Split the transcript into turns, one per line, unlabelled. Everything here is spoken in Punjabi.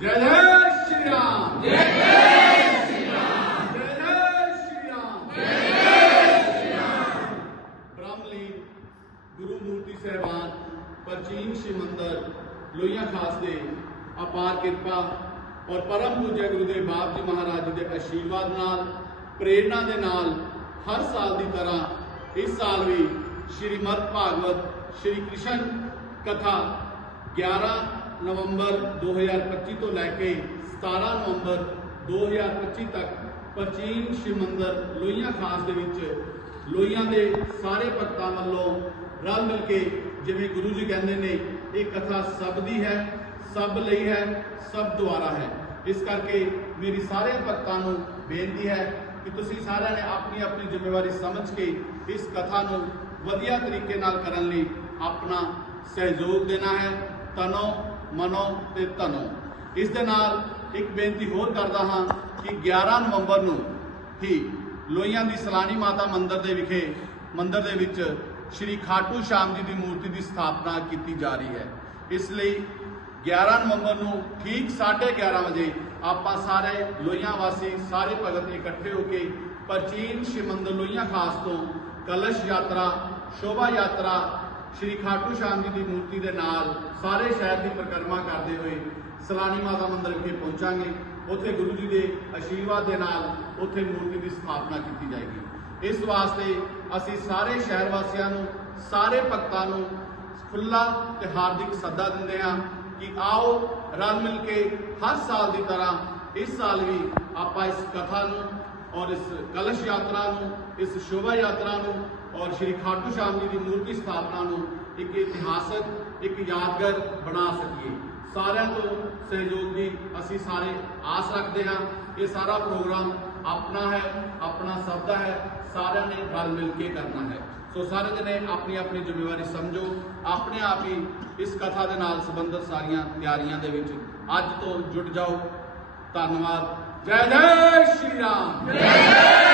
ਜੈ ਜੈ ਸ਼੍ਰੀ ਰਾਮ। ਜੈ ਜੈ ਸ਼੍ਰੀ ਰਾਮ। ਜੈ ਜੈ ਸ਼੍ਰੀ ਰਾਮ। ਜੈ ਜੈ ਸ਼੍ਰੀ ਰਾਮ। ਬ੍ਰਹਮਲੀਨ, ਗੁਰੂ ਮੂਰਤੀ ਸਹਿਬਾਨ, ਪ੍ਰਾਚੀਨ ਸ਼ਿਵ ਮੰਦਰ ਲੋਹੀਆਂ ਖਾਸ ਦੇ ਅਪਾਰ ਕਿਰਪਾ ਔਰ ਪਰਮ ਪੂਜਯ ਗੁਰੂਦੇਵ ਬਾਪ ਜੀ ਮਹਾਰਾਜ ਜੀ ਦੇ ਆਸ਼ੀਰਵਾਦ ਨਾਲ, ਪ੍ਰੇਰਣਾ ਦੇ ਨਾਲ ਹਰ ਸਾਲ ਦੀ ਤਰ੍ਹਾਂ ਇਸ ਸਾਲ ਵੀ ਸ਼੍ਰੀਮਦ ਭਾਗਵਤ ਸ਼੍ਰੀ ਕ੍ਰਿਸ਼ਨ ਕਥਾ 11 ਨਵੰਬਰ 2025 ਤੋਂ ਲੈ ਕੇ 17 ਨਵੰਬਰ 2025 ਤੱਕ ਪ੍ਰਾਚੀਨ ਸ਼ਿਵ ਮੰਦਰ ਲੋਹੀਆਂ ਖਾਸ ਦੇ ਵਿੱਚ ਲੋਹੀਆਂ ਦੇ ਸਾਰੇ ਭਗਤਾਂ ਵੱਲੋਂ ਰਲ ਮਿਲ ਕੇ ਜਿਵੇਂ ਗੁਰੂ ਜੀ ਕਹਿੰਦੇ ਨੇ, ਇਹ ਕਥਾ ਸਭ ਦੀ ਹੈ, ਸਭ ਲਈ ਹੈ, ਸਭ ਦੁਆਰਾ ਹੈ। ਇਸ ਕਰਕੇ ਮੇਰੀ ਸਾਰੇ ਭਗਤਾਂ ਨੂੰ ਬੇਨਤੀ ਹੈ ਕਿ ਤੁਸੀਂ ਸਾਰਿਆਂ ਨੇ ਆਪਣੀ ਆਪਣੀ ਜ਼ਿੰਮੇਵਾਰੀ ਸਮਝ ਕੇ ਇਸ ਕਥਾ ਨੂੰ ਵਧੀਆ ਤਰੀਕੇ ਨਾਲ ਕਰਨ ਲਈ ਆਪਣਾ ਸਹਿਯੋਗ ਦੇਣਾ ਹੈ। ਤਨੋ ਮਨੋ ਤੇ ਧਨੋ। ਇਸ ਦੇ ਨਾਲ ਇੱਕ ਬੇਨਤੀ ਹੋਰ ਕਰਦਾ ਹਾਂ ਕਿ 11 ਨਵੰਬਰ ਨੂੰ ਹੀ ਲੋਹੀਆਂ ਦੀ ਸਲਾਨੀ ਮਾਤਾ ਮੰਦਿਰ ਦੇ ਵਿਖੇ, ਮੰਦਿਰ ਦੇ ਵਿੱਚ ਸ਼੍ਰੀ ਖਾਟੂ ਸ਼ਾਮ ਜੀ ਦੀ ਮੂਰਤੀ ਦੀ ਸਥਾਪਨਾ ਕੀਤੀ ਜਾ ਰਹੀ ਹੈ। ਇਸ ਲਈ 11 ਨਵੰਬਰ ਨੂੰ ਠੀਕ 11:30 ਵਜੇ ਆਪਾਂ ਸਾਰੇ ਲੋਹੀਆਂ ਵਾਸੀ, ਸਾਰੇ ਭਗਤ ਇਕੱਠੇ ਹੋ ਕੇ ਪ੍ਰਾਚੀਨ ਸ਼ਿਵ ਮੰਦਿਰ ਲੋਹੀਆਂ ਖਾਸ ਤੋਂ ਕਲਸ਼ ਯਾਤਰਾ, ਸ਼ੋਭਾ ਯਾਤਰਾ ਸ਼੍ਰੀ ਖਾਟੂ ਸ਼ਾਮ ਜੀ ਦੀ ਮੂਰਤੀ ਦੇ ਨਾਲ ਸਾਰੇ ਸ਼ਹਿਰ ਦੀ ਪਰਿਕਰਮਾ ਕਰਦੇ ਹੋਏ ਸਲਾਨੀ ਮਾਤਾ ਮੰਦਰ ਵਿਖੇ ਪਹੁੰਚਾਂਗੇ। ਉੱਥੇ ਗੁਰੂ ਜੀ ਦੇ ਆਸ਼ੀਰਵਾਦ ਦੇ ਨਾਲ ਉੱਥੇ ਮੂਰਤੀ ਦੀ ਸਥਾਪਨਾ ਕੀਤੀ ਜਾਏਗੀ। ਇਸ ਵਾਸਤੇ ਅਸੀਂ ਸਾਰੇ ਸ਼ਹਿਰ ਵਾਸੀਆਂ ਨੂੰ, ਸਾਰੇ ਭਗਤਾਂ ਨੂੰ ਖੁੱਲਾ ਤੇ ਹਾਰਦਿਕ ਸੱਦਾ ਦਿੰਦੇ ਹਾਂ ਕਿ ਆਓ ਰਲ ਮਿਲ ਕੇ ਹਰ ਸਾਲ ਦੀ ਤਰ੍ਹਾਂ ਇਸ ਸਾਲ ਵੀ ਆਪਾਂ ਇਸ ਕਥਾ ਨੂੰ ਔਰ ਇਸ ਕਲਸ਼ ਯਾਤਰਾ ਨੂੰ, ਇਸ ਸ਼ੋਭਾ ਯਾਤਰਾ ਨੂੰ, ਔਰ ਸ਼੍ਰੀ ਖਾਟੂ ਸ਼ਾਮ ਜੀ ਦੀ ਮੂਰਤੀ ਸਥਾਪਨਾ ਨੂੰ ਇੱਕ ਇਤਿਹਾਸਕ, ਇੱਕ ਯਾਦਗਾਰ ਬਣਾ ਸਕੀਏ। ਸਾਰਿਆਂ ਤੋਂ ਸਹਿਯੋਗ ਦੀ ਅਸੀਂ ਸਾਰੇ ਆਸ ਰੱਖਦੇ ਹਾਂ। ਇਹ ਸਾਰਾ ਪ੍ਰੋਗਰਾਮ ਆਪਣਾ ਹੈ, ਆਪਣਾ ਸਭ ਦਾ ਹੈ। ਸਾਰਿਆਂ ਨੇ ਰਲ ਮਿਲ ਕੇ ਕਰਨਾ ਹੈ। ਸੋ ਸਾਰੇ ਜਣੇ ਆਪਣੀ ਆਪਣੀ ਜ਼ਿੰਮੇਵਾਰੀ ਸਮਝੋ। ਆਪਣੇ ਆਪ ਹੀ ਇਸ ਕਥਾ ਦੇ ਨਾਲ ਸੰਬੰਧਿਤ ਸਾਰੀਆਂ ਤਿਆਰੀਆਂ ਦੇ ਵਿੱਚ ਅੱਜ ਤੋਂ ਜੁਟ ਜਾਓ। ਧੰਨਵਾਦ। ਜੈ ਜੈ ਸ਼੍ਰੀ ਰਾਮ। ਜੈ